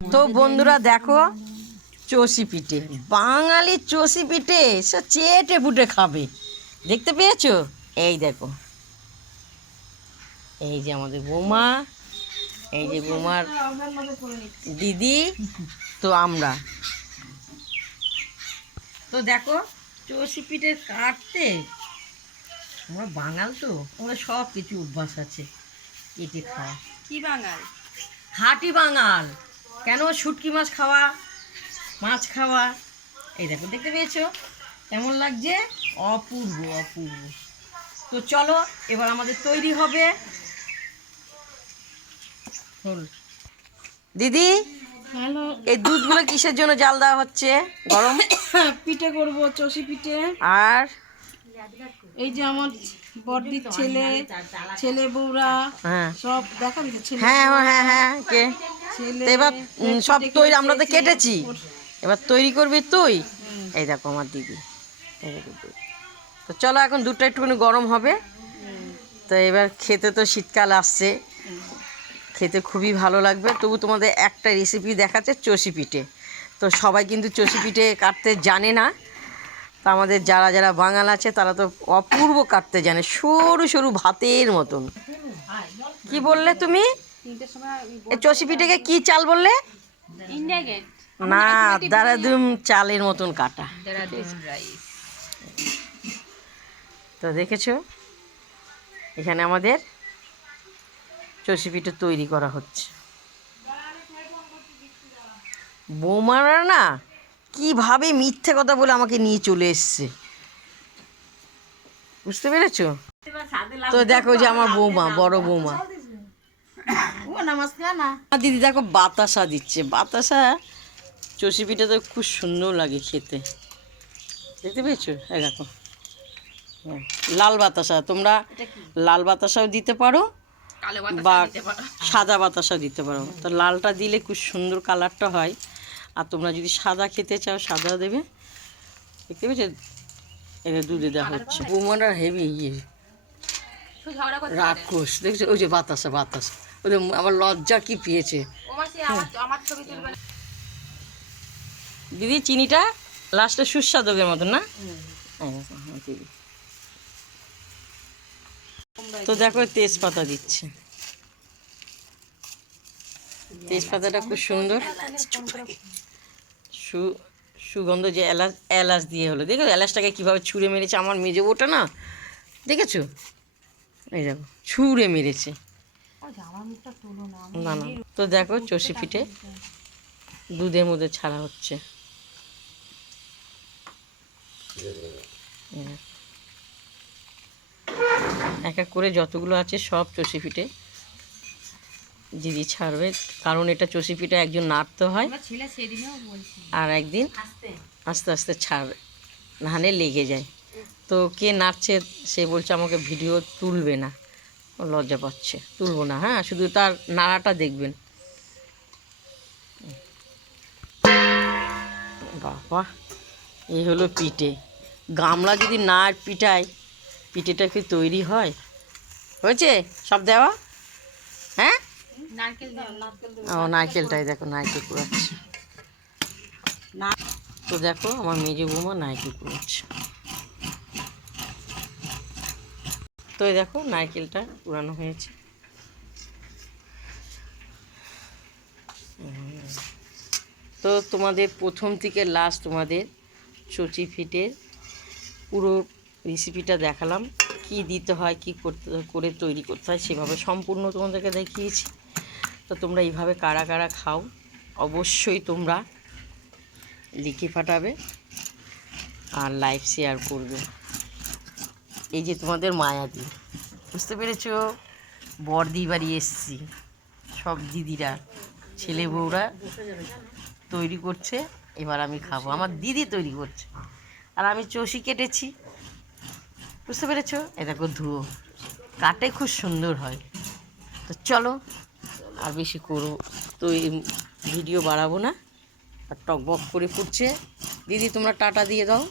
তো বন্ধুরা দেখো চষি পিঠে, বাঙালির চষি পিঠে সে চেটে পুটে খাবে। দেখতে পেয়েছো? এই দেখো, এই যে আমাদের বৌমা, এই যে বৌমার দিদি, তো আমরা তো দেখো চষি পিঠে কাটতে, আমরা বাঙাল তো আমরা সব কিছু অভ্যাস আছে কেটে খাওয়া। কি বাঙাল? হাঁটি বাঙাল। কেন? শুটকি মাছ খাওয়া, মাছ খাওয়া। এই দেখো, দেখতে পেয়েছো কেমন লাগছে? অপূর্ব অপূর্ব। তো চলো এবার আমাদের তৈরি হবে। দিদি, হ্যালো, এই দুধগুলো কিসের জন্য জাল দেওয়া হচ্ছে? গরম পিঠে করব, চষি পিঠে। আর এই যে আমার বড়দির ছেলে, ছেলে বউরা হ্যাঁ সব দেখাবি তো ছেলে। হ্যাঁ হ্যাঁ হ্যাঁ কে ছেলে তো এবার সব তৈরি আমরা তো কেটেছি, এবার তৈরি করবি তুই। এই দেখো আমার দিদি, এই দেখো দুধ। তো চলো এখন দুধটা একটুখানি গরম হবে। তো এবার খেতে তো শীতকাল আসছে, খেতে খুবই ভালো লাগবে। তবু তোমাদের একটা রেসিপি দেখাচ্ছে চষি পিঠে। তো সবাই কিন্তু চষি পিঠে কাটতে জানে না। তো আমাদের যারা যারা বাঙাল আছে তারা তো অপূর্ব কাটতে জানে, সরু সরু ভাতের মতন। কি বললে তুমি? এই চষি পিঠেকে কি চাল বললে? না, দেরাদুন চালের মতন কাটা। তো দেখেছো এখানে আমাদের চষি পিঠে তৈরি করা হচ্ছে। বৌমারা না কিভাবে মিথ্যে কথা বলে আমাকে নিয়ে চলে এসছে, বুঝতে পেরেছো? তো দেখো যে আমার বৌমা, বড় বৌমা, আমার দিদি দেখো বাতাসা দিচ্ছে। বাতাসা চষি পিঠে তো খুব সুন্দর লাগে খেতে, দেখতে পেয়েছো? এই দেখো, হ্যাঁ, লাল বাতাসা। তোমরা লাল বাতাসাও দিতে পারো বা সাদা বাতাসাও দিতে পারো। তো লালটা দিলে খুব সুন্দর কালারটা হয়। আর তোমরা যদি সাদা খেতে চাও সাদা দেবে, দেখতে পেয়েছো? এটা দুধে দেওয়া হচ্ছে। বৌমারা হেভি রাক্ষস, দেখছো? ওই যে বাতাসা, বাতাসা ওদের আবার লজ্জা কি পেয়েছে। দিদি চিনিটা লাস্টে সুস্বাদুর মতন না? দিদি তো দেখো তেজপাতা দিচ্ছে। তেজপাতাটা খুব সুন্দর সুগন্ধ, যে এলাচ, এলাচ দিয়ে হলো। দেখো এলাচটাকে কীভাবে ছুঁড়ে মেরেছে আমার মেজো বউটা, না দেখেছো? এই দেখো ছুঁড়ে মেরেছে। না না, তো দেখো চষি পিঠে দুধের মধ্যে ছাড়া হচ্ছে। এক এক করে যতগুলো আছে সব চষি পিঠে দিদি ছাড়বে, কারণ এটা চষি পিঠে একজন নাড়তে হয় আর একদিন আস্তে আস্তে ছাড়বে, নাহলে লেগে যায়। তো কে নাড়ছে সে বলছে আমাকে ভিডিও তুলবে না, ও লজ্জা পাচ্ছে। তুলবো না, হ্যাঁ, শুধু তার নাড়াটা দেখবেন। বাবা, এই হলো পিঠে। গামলা যদি না পিঠায় পিঠেটা কি তৈরি হয়? হয়েছে সব দেওয়া? হ্যাঁ, ও নারকেলটাই দেখো, নারকেল কুড়াচ্ছে। তো দেখো আমার মেজো বৌমা নারকেল কুড়াচ্ছে। তো এই দেখো নারকেলটা কুড়ানো হয়েছে। তো তোমাদের প্রথম থেকে লাস্ট তোমাদের চষি পিঠের পুরো রেসিপিটা দেখালাম, কি দিতে হয়, কি করতে করে তৈরি করতে হয়, সেভাবে সম্পূর্ণ তোমাদেরকে দেখিয়েছি। তো তোমরা এইভাবে কারা কারা খাও অবশ্যই তোমরা লিখে পাঠাবে আর লাইভ শেয়ার করবে। এই যে তোমাদের মায়াদি, বুঝতে পেরেছো? বড়দি বাড়ি এসছি, সব দিদিরা ছেলে বউরা তৈরি করছে, এবার আমি খাবো। আমার দিদি তৈরি করছে আর আমি চষি কেটেছি, বুঝতে পেরেছো? এ দেখো ধুয়ো, কাটে খুব সুন্দর হয়। তো চলো আর বেশি করো তো এই ভিডিও বাড়াবো না। আর টকবক করে ফুটছে। দিদি তোমরা টাটা দিয়ে দাও।